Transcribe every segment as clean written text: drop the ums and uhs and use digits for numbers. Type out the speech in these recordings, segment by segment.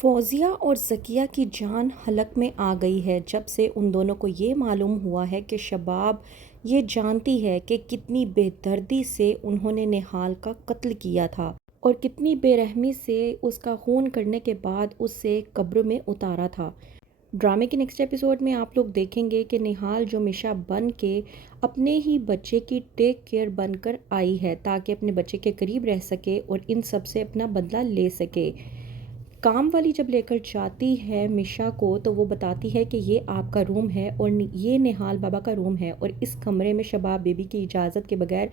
فوزیہ اور ذکیہ کی جان حلق میں آ گئی ہے جب سے ان دونوں کو یہ معلوم ہوا ہے کہ شباب یہ جانتی ہے کہ کتنی بے دردی سے انہوں نے نہال کا قتل کیا تھا اور کتنی بے رحمی سے اس کا خون کرنے کے بعد اس سے قبر میں اتارا تھا۔ ڈرامے کے نیکسٹ ایپیسوڈ میں آپ لوگ دیکھیں گے کہ نہال جو میشا بن کے اپنے ہی بچے کی ٹیک کیئر بن کر آئی ہے تاکہ اپنے بچے کے قریب رہ سکے اور ان سب سے اپنا بدلہ لے سکے۔ کام والی جب لے کر جاتی ہے میشا کو تو وہ بتاتی ہے کہ یہ آپ کا روم ہے اور یہ نہال بابا کا روم ہے اور اس کمرے میں شباب بیبی کی اجازت کے بغیر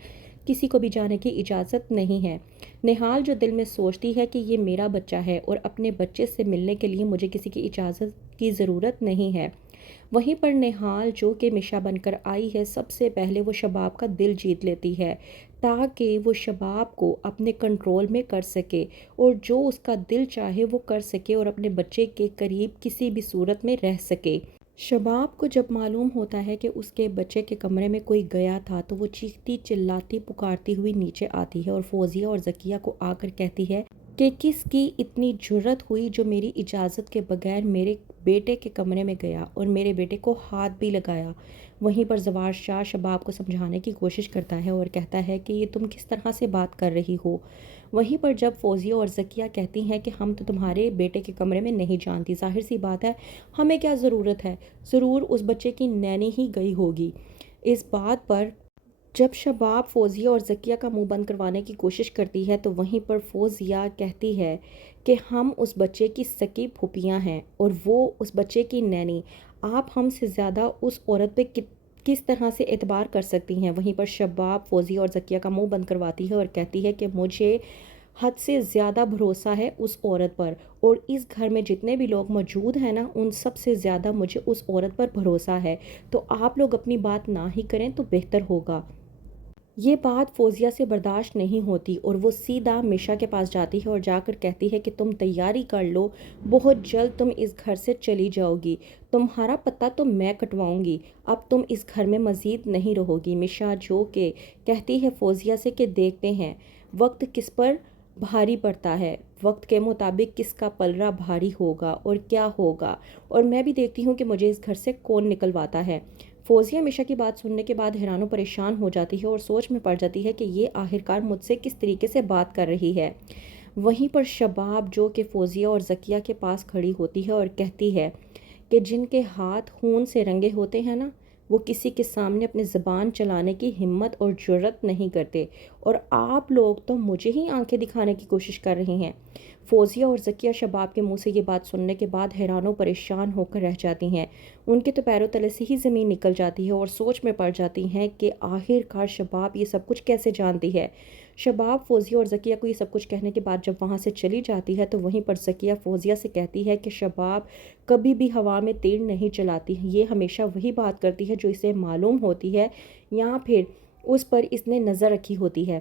کسی کو بھی جانے کی اجازت نہیں ہے۔ نہال جو دل میں سوچتی ہے کہ یہ میرا بچہ ہے اور اپنے بچے سے ملنے کے لیے مجھے کسی کی اجازت کی ضرورت نہیں ہے۔ وہیں پر نہال جو کہ میشا بن کر آئی ہے سب سے پہلے وہ شباب کا دل جیت لیتی ہے تاکہ وہ شباب کو اپنے کنٹرول میں کر سکے اور جو اس کا دل چاہے وہ کر سکے اور اپنے بچے کے قریب کسی بھی صورت میں رہ سکے۔ شباب کو جب معلوم ہوتا ہے کہ اس کے بچے کے کمرے میں کوئی گیا تھا تو وہ چیختی چلاتی پکارتی ہوئی نیچے آتی ہے اور فوزیہ اور ذکیہ کو آ کر کہتی ہے کہ کس کی اتنی جرت ہوئی جو میری اجازت کے بغیر میرے بیٹے کے کمرے میں گیا اور میرے بیٹے کو ہاتھ بھی لگایا۔ وہیں پر زوار شاہ شباب کو سمجھانے کی کوشش کرتا ہے اور کہتا ہے کہ یہ تم کس طرح سے بات کر رہی ہو۔ وہیں پر جب فوزیہ اور ذکیہ کہتی ہیں کہ ہم تو تمہارے بیٹے کے کمرے میں نہیں جانتی، ظاہر سی بات ہے ہمیں کیا ضرورت ہے، ضرور اس بچے کی نینی ہی گئی ہوگی۔ اس بات پر جب شباب فوزیہ اور ذکیہ کا منہ بند کروانے کی کوشش کرتی ہے تو وہیں پر فوزیہ کہتی ہے کہ ہم اس بچے کی سکی پھوپھیاں ہیں اور وہ اس بچے کی نینی، آپ ہم سے زیادہ اس عورت پہ کس طرح سے اعتبار کر سکتی ہیں۔ وہیں پر شباب فوزیہ اور ذکیہ کا منہ بند کرواتی ہے اور کہتی ہے کہ مجھے حد سے زیادہ بھروسہ ہے اس عورت پر اور اس گھر میں جتنے بھی لوگ موجود ہیں نا ان سب سے زیادہ مجھے اس عورت پر بھروسہ ہے، تو آپ لوگ اپنی بات نہ ہی کریں تو بہتر ہوگا۔ یہ بات فوزیہ سے برداشت نہیں ہوتی اور وہ سیدھا میشا کے پاس جاتی ہے اور جا کر کہتی ہے کہ تم تیاری کر لو، بہت جلد تم اس گھر سے چلی جاؤ گی، تمہارا پتہ تو میں کٹواؤں گی، اب تم اس گھر میں مزید نہیں رہو گی۔ میشا جو کہ کہتی ہے فوزیہ سے کہ دیکھتے ہیں وقت کس پر بھاری پڑتا ہے، وقت کے مطابق کس کا پلڑا بھاری ہوگا اور کیا ہوگا، اور میں بھی دیکھتی ہوں کہ مجھے اس گھر سے کون نکلواتا ہے۔ فوزیہ میشا کی بات سننے کے بعد حیران و پریشان ہو جاتی ہے اور سوچ میں پڑ جاتی ہے کہ یہ آخرکار مجھ سے کس طریقے سے بات کر رہی ہے۔ وہیں پر شباب جو کہ فوزیہ اور ذکیہ کے پاس کھڑی ہوتی ہے اور کہتی ہے کہ جن کے ہاتھ خون سے رنگے ہوتے ہیں نا وہ کسی کے سامنے اپنی زبان چلانے کی ہمت اور جرت نہیں کرتے، اور آپ لوگ تو مجھے ہی آنکھیں دکھانے کی کوشش کر رہے ہیں۔ فوزیہ اور ذکیہ شباب کے منہ سے یہ بات سننے کے بعد حیران و پریشان ہو کر رہ جاتی ہیں، ان کے تو پیروں تلے سے ہی زمین نکل جاتی ہے اور سوچ میں پڑ جاتی ہیں کہ آخر کار شباب یہ سب کچھ کیسے جانتی ہے۔ شباب فوزیہ اور ذکیہ کو یہ سب کچھ کہنے کے بعد جب وہاں سے چلی جاتی ہے تو وہیں پر ذکیہ فوزیہ سے کہتی ہے کہ شباب کبھی بھی ہوا میں تیر نہیں چلاتی، یہ ہمیشہ وہی بات کرتی ہے جو اسے معلوم ہوتی ہے یا پھر اس پر اس نے نظر رکھی ہوتی ہے۔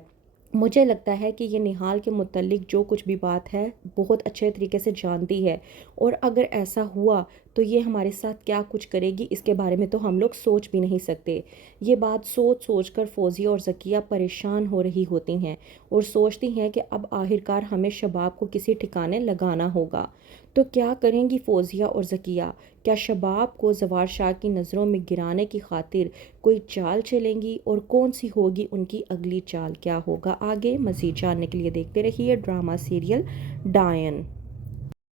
مجھے لگتا ہے کہ یہ نہال کے متعلق جو کچھ بھی بات ہے بہت اچھے طریقے سے جانتی ہے، اور اگر ایسا ہوا تو یہ ہمارے ساتھ کیا کچھ کرے گی اس کے بارے میں تو ہم لوگ سوچ بھی نہیں سکتے۔ یہ بات سوچ سوچ کر فوزیہ اور ذکیہ پریشان ہو رہی ہوتی ہیں اور سوچتی ہیں کہ اب آخرکار ہمیں شباب کو کسی ٹھکانے لگانا ہوگا۔ تو کیا کریں گی فوزیہ اور ذکیہ؟ کیا شباب کو زوار شاہ کی نظروں میں گرانے کی خاطر کوئی چال چلیں گی، اور کون سی ہوگی ان کی اگلی چال؟ کیا ہوگا آگے؟ مزید جاننے کے لیے دیکھتے رہیے ڈرامہ سیریل ڈائن۔